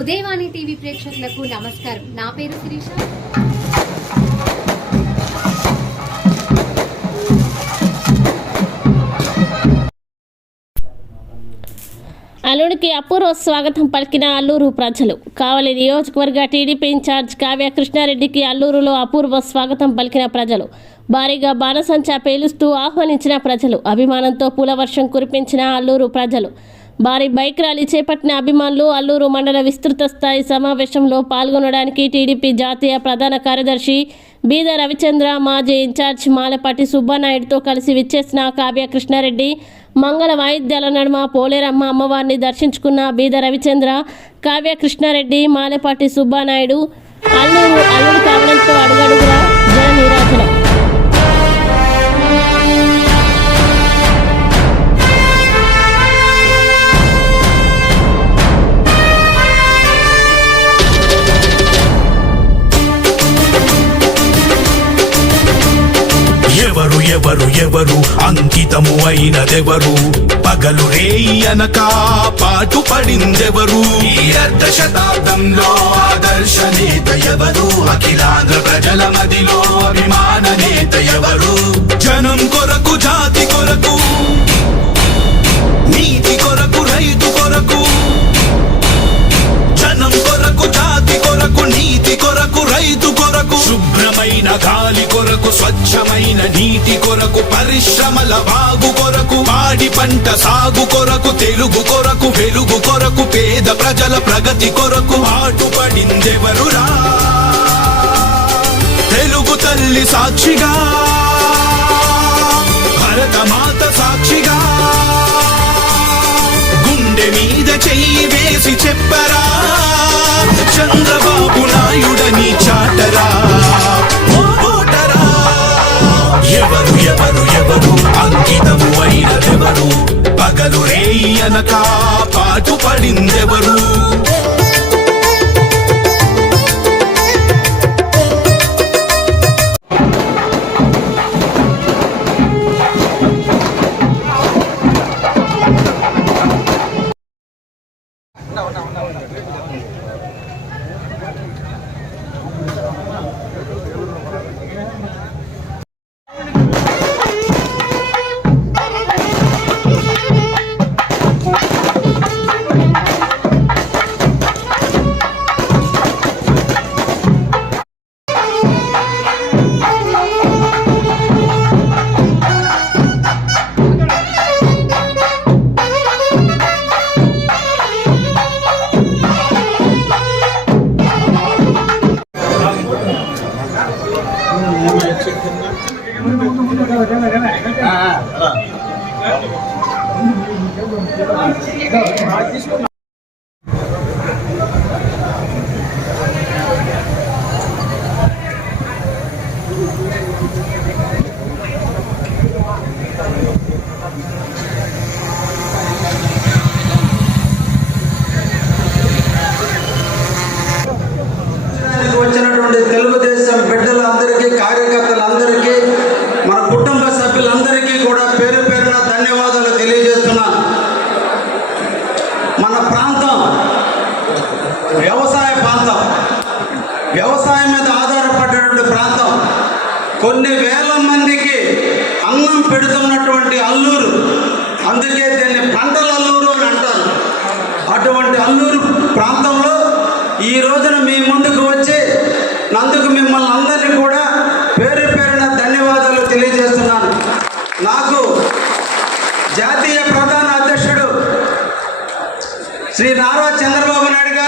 Udayavani TV ప్రేక్షకులకు నమస్కారం. నా పేరు శిరీష. అల్లుడికి అపూర్వ స్వాగతం పలికిన అల్లూరు ప్రజలు. కావలి నియోజకవర్గ టీడీపీ ఇన్ఛార్జ్ కావ్య కృష్ణారెడ్డికి అల్లూరులో అపూర్వ స్వాగతం పలికిన ప్రజలు. భారీగా బాణసంచా పేలుస్తూ ఆహ్వానించిన ప్రజలు. అభిమానంతో పూలవర్షం కురిపించిన అల్లూరు ప్రజలు. భారీ బైక్ ర్యాలీ చేపట్టిన అభిమానులు అల్లూరు మండల విస్తృత స్థాయి సమావేశంలో పాల్గొనడానికి టీడీపీ జాతీయ ప్రధాన కార్యదర్శి బీద రవిచంద్ర మాజీ ఇన్ఛార్జ్ మాలపాటి సుబ్బానాయుడుతో కలిసి విచ్చేసిన కావ్య కృష్ణారెడ్డి మంగళ వాయిద్యాల నడుమ పోలేరమ్మ అమ్మవారిని దర్శించుకున్న బీద రవిచంద్ర కావ్య కృష్ణారెడ్డి మాలపాటి సుబ్బానాయుడు అల్లూరు అల్లుడు కావడంతో అడుగడుగురా జన నీరాజనం. ఎవరు ఎవరు? అంకితము అయినదెవరు? పగలు రేయనక పాటు పడిందెవరు? ఈ అర్ధ శతాబ్దంలో ఆదర్శ నేత ఎవరు? అఖిలాంధ్ర ప్రజల మదిలో అభిమాన నేత ఎవరు? జనం కొరకు కొరకు స్వచ్ఛమైన నీటి కొరకు పరిశ్రమల బాగు కొరకు పాడి పంట సాగు కొరకు తెలుగు కొరకు వెలుగు కొరకు పేద ప్రజల ప్రగతి కొరకు ఆటుపడిందెవరురా తెలుగు తల్లి సాక్షిగా భరతమాత సాక్షిగా గుండె మీద చెయ్యి వేసి చెప్పరా? చంద్రబాబు నాయుడని చాటరా? పగలు రేయి ఆ వ్యవసాయ ప్రాంతం. వ్యవసాయం మీద ఆధారపడేటువంటి ప్రాంతం. కొన్ని వేల మందికి అన్నం పెడుతున్నటువంటి అల్లూరు. అందుకే దీన్ని పంటల అల్లూరు అని అంటారు. అటువంటి అల్లూరు ప్రాంతంలో ఈ రోజున మీ ముందుకు వచ్చి నందుకు మిమ్మల్ని అందరినీ కూడా పేరు పేరున ధన్యవాదాలు తెలియజేస్తున్నాను. నాకు జాతీయ ప్రధాన అధ్యక్షుడు శ్రీ నారా చంద్రబాబు నాయుడు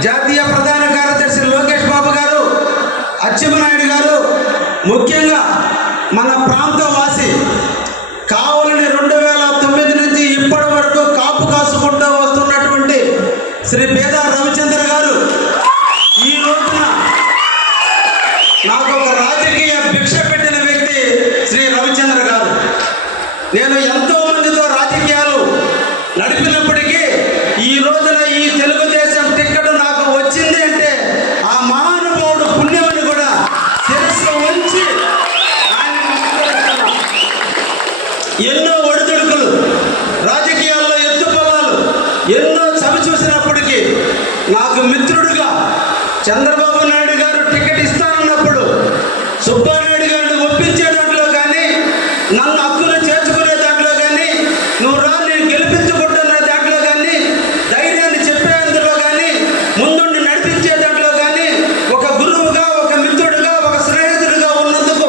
జాతీయ ప్రధాన కార్యదర్శి లోకేష్ బాబు గారు అచ్చెమ్మనాయుడు గారు ముఖ్యంగా మన ప్రాంతవాసి వాసి కావలిని రెండు వేల తొమ్మిది నుంచి ఇప్పటి వరకు కాపు కాసుకుంటూ వస్తున్నటువంటి శ్రీ పేద రవిచంద్ర గారు ఈ రోజున నాకు ఒక రాజకీయ భిక్ష పెట్టిన వ్యక్తి శ్రీ రవిచంద్ర గారు నేను ఎంతో మందితో రాజకీయాలు నడిపినప్పటికీ ఈ రోజున ఈ తెలుగుదేశం టిక్కెట్ నాకు వచ్చింది అంటే ఆ మహానుభావుడు పుణ్యమని కూడా శిరస్సు ఉంచి ఆయన నమస్కరిస్తున్నాను. ఎన్నో ఒడిదుడుకులు రాజకీయాల్లో ఎత్తు పొలాలు ఎన్నో చవి చూసినప్పటికీ నాకు చంద్రబాబు నాయుడు గారు టికెట్ ఇస్తానన్నప్పుడు సుబ్బానాయుడు గారిని ఒప్పించే దాంట్లో కానీ నన్ను హక్కులు చేర్చుకునే దాంట్లో కానీ నువ్వు రా నేను గెలిపించుకుంటున్న దాంట్లో కానీ ధైర్యాన్ని చెప్పేందులో కానీ ముందుండి నడిపించే దాంట్లో కానీ ఒక గురువుగా ఒక మిత్రుడుగా ఒక స్నేహితుడిగా ఉన్నందుకు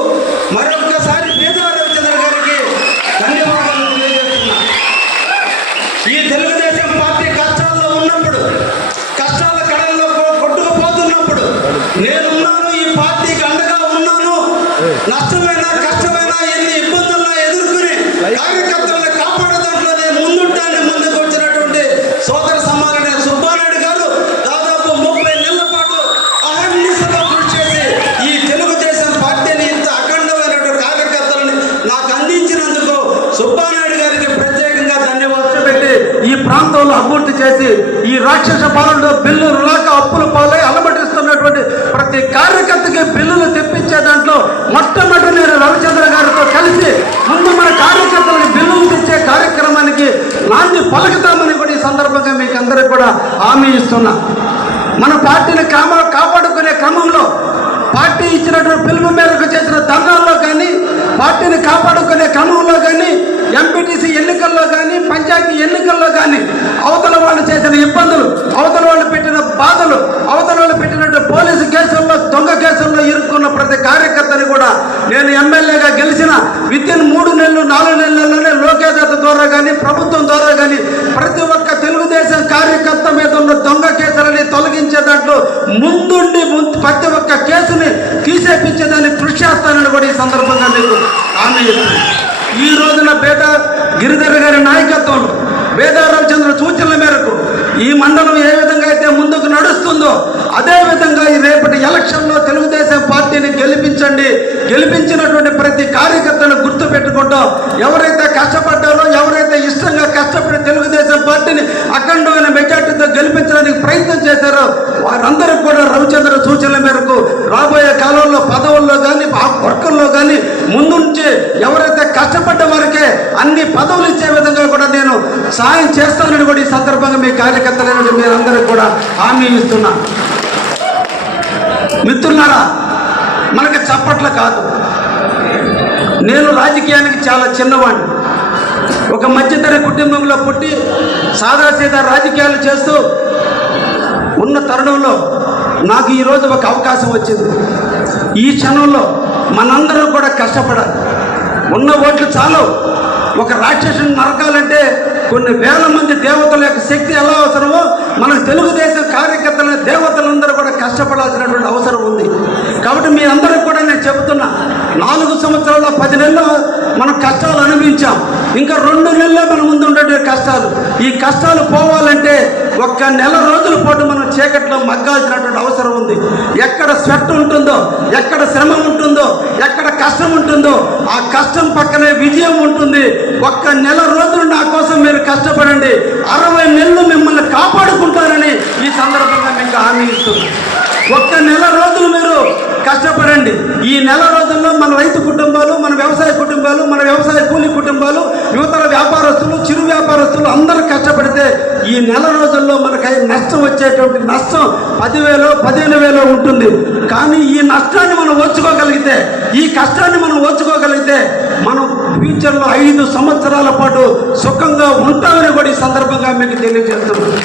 మరొకసారి మేధా రవిచంద్ర గారికి ధన్యవాదాలు తెలియజేస్తున్నా. ఈ తెలుగుదేశం పార్టీ కష్టాల్లో ఉన్నప్పుడు కష్ట నష్టమైనా ఇస్తున్నా మన పార్టీని కామ కాపాడుకునే క్రమంలో పార్టీ ఇచ్చినటువంటి పిలుపు మేరకు చేసిన ధర్నాల్లో కానీ పార్టీని కాపాడుకునే క్రమంలో కానీ ఎంపీటీసీ ఎన్నికల్లో కానీ పంచాయతీ ఎన్నికల్లో కానీ అవతల వాళ్ళు చేసిన ఇబ్బందులు అవతల వాళ్ళు పెట్టిన బాధలు అవతల వాళ్ళు పెట్టినటువంటి పోలీసు కేసుల్లో దొంగ కేసుల్లో ఇరుక్కున్న ప్రతి కార్యకర్తని కూడా నేను ఎమ్మెల్యేగా గెలిచిన విత్ ఇన్ మూడు నెలలు నాలుగు నెలల్లోనే లోకేదత్త ద్వారా కానీ ప్రభుత్వం ద్వారా కానీ ప్రతి ఒక్క తెలుగుదేశం కార్యకర్త మీద ఉన్న దొంగ కేసులని తొలగించే దాంట్లో ముందుండి ముందు ప్రతి ఒక్క కేసుని తీసేపించేదానికి కృషి చేస్తానని కూడా ఈ సందర్భంగా మీకు ఆమె చెప్తుంది ఈ రోజున పేట గిరిధర్ గారి నాయకత్వంలో బేద రవిచంద్ర సూచనల మేరకు ఈ మండలం ఏ విధంగా అయితే ముందుకు నడుస్తుందో అదే విధంగా ఈ రేపటి ఎలక్షన్లో తెలుగుదేశం పార్టీని గెలిపించండి గెలిపించినటువంటి ప్రతి కార్యకర్తను గుర్తు పెట్టుకుంటాం ఎవరైతే కష్టపడ్డారో ఎవరైతే ఇష్టంగా కష్టపడి తెలుగుదేశం పార్టీని అఖండమైన మెజార్టీతో గెలిపించడానికి ప్రయత్నం చేశారో వారందరూ కూడా రవిచంద్ర సూచనల మేరకు రాబోయే కాలంలో పదవుల్లో కానీ కానీ ముందుంచి ఎవరైతే కష్టపడ్డ వారికే అన్ని పదవులు ఇచ్చే విధంగా కూడా నేను సాయం చేస్తానని కూడా ఈ సందర్భంగా మీ కార్యకర్తలైన మీరందరికీ కూడా హామీ ఇస్తున్నా. మిత్రులారా మనకి చప్పట్ల కాదు. నేను రాజకీయానికి చాలా చిన్నవాడిని. ఒక మధ్యతర కుటుంబంలో పుట్టి సాదాసీదా రాజకీయాలు చేస్తూ ఉన్న తరుణంలో నాకు ఈరోజు ఒక అవకాశం వచ్చింది. ఈ క్షణంలో మనందరం కూడా కష్టపడాలి ఉన్న ఓట్లు చాలు. ఒక రాక్షసుని నరకాలంటే కొన్ని వేల మంది దేవతల యొక్క శక్తి ఎలా అవసరమో మన తెలుగుదేశం కార్యకర్తల దేవతలందరూ కూడా కష్టపడాల్సినటువంటి అవసరం ఉంది. కాబట్టి మీ అందరికి కూడా నేను చెబుతున్నా నాలుగు సంవత్సరాల పది నెలలు మనం కష్టాలు అనుభవించాం. ఇంకా రెండు నెలలే మన ముందు ఉండే కష్టాలు. ఈ కష్టాలు పోవాలంటే ఒక్క నెల రోజుల పాటు మనం చీకట్లో మగ్గాల్సినటువంటి అవసరం ఉంది. ఎక్కడ స్వెట్ ఉంటుందో ఎక్కడ శ్రమ ఉంటుందో ఎక్కడ కష్టం ఉంటుందో ఆ కష్టం పక్కనే విజయం ఉంటుంది. ఒక్క నెల రోజులు నా కోసం మీరు కష్టపడండి. అరవై నెలలు మిమ్మల్ని కాపాడుకుంటారని ఈ సందర్భంగా మీకు హామీ ఇస్తున్నాను. చూడండి. ఈ నెల రోజుల్లో మన రైతు కుటుంబాలు మన వ్యవసాయ కుటుంబాలు మన వ్యవసాయ కూలి కుటుంబాలు యువతర వ్యాపారస్తులు చిరు వ్యాపారస్తులు అందరూ కష్టపడితే ఈ నెల రోజుల్లో మనకి నష్టం వచ్చేటువంటి నష్టం పదివేలు పదిహేను వేలో ఉంటుంది. కానీ ఈ నష్టాన్ని మనం ఓర్చుకోగలిగితే ఈ కష్టాన్ని మనం ఓర్చుకోగలిగితే మనం ఫ్యూచర్లో ఐదు సంవత్సరాల పాటు సుఖంగా ఉంటామని కూడా ఈ సందర్భంగా మీకు తెలియజేస్తున్నాను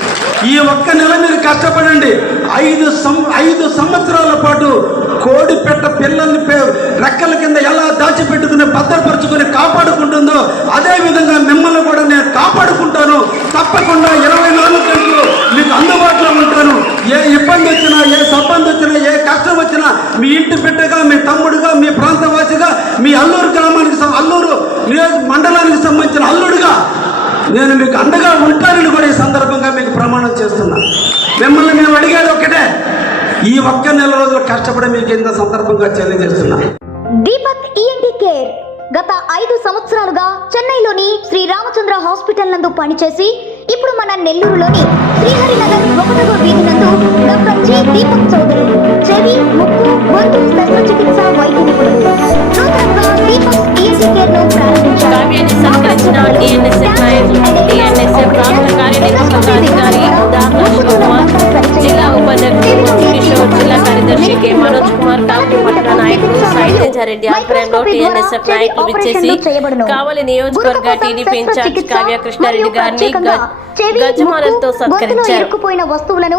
ఈ ఒక్క నెల మీరు కష్టపడండి. ఐదు సం ఐదు సంవత్సరాల పాటు కోడి పెట్ట పిల్లల్ని పే- రెక్కల కింద ఎలా దాచిపెట్టుకుని భద్రపరుచుకుని కాపాడుకుంటుందో అదే విధంగా మిమ్మల్ని కూడా నేను కాపాడుకుంటాను. తప్పకుండా ఇరవై నాలుగు గంటలు మీకు అందుబాటులో ఉంటాను. ఏ ఇబ్బంది వచ్చినా ఏ సబ్బంది వచ్చినా ఏ కష్టం వచ్చినా మీ ఇంటి బిడ్డగా మీ తమ్ముడుగా మీ ప్రాంతవాసిగా మీ అల్లూరు గ్రామానికి అల్లూరు మండలానికి సంబంధించిన అల్లుడుగా నేను మీకు అండగా ఉంటానని కూడా ఈ సందర్భంగా మీకు ప్రమాణం చేస్తున్నా. మిమ్మల్ని మేము అడిగేది ఒకటే ఈ ఒక్క నెల రోజులు కష్టపడి మీకు ఇంత సందర్భంగా తెలియజేస్తున్నా దీపక్ ఈఎన్టీ కేర్ గత ఐదు సంవత్సరాలుగా చెన్నైలోని శ్రీ రామచంద్ర హాస్పిటల్ నందు పనిచేసి ఇప్పుడు మన నెల్లూరులోని శ్రీహరినగర్ ఒకటవ వీధి నందు డాక్టర్ జి దీపక్ చౌదరి చెవి ముక్కు గొంతు శస్త్రచికిత్స వైద్య నిపుణులు నూతనంగా దీపక్ ఈఎన్టీ కేర్ను ప్రారంభించారు. కృష్ణారెడ్డి ఆధ్వర్యంలో టీఎన్ఎస్ఎఫ్ నాయకులు విచ్చేసి. కావలి నియోజకవర్గ టీడీపీ ఇన్ఛార్జ్ కావ్య కృష్ణారెడ్డి గారిని గజమాలతో సత్కరించారు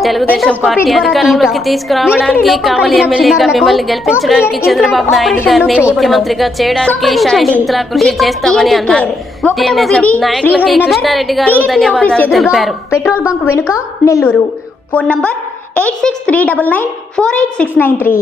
తెలుగుదేశం పార్టీ అధికారంలోకి. తీసుకురావడానికి కావలి ఎమ్మెల్యేగా మిమ్మల్ని గెలిపించడానికి చంద్రబాబు నాయుడు గారిని ముఖ్యమంత్రిగా చేయడానికి. శాయశక్తులా కృషి చేస్తామని అన్నారు టీఎన్ఎస్ఎఫ్ నాయకులకి కృష్ణారెడ్డి గారు ధన్యవాదాలు తెలిపారు పెట్రోల్ బంక్ వెనుక Nellore phone number eight six three double nine four eight six nine three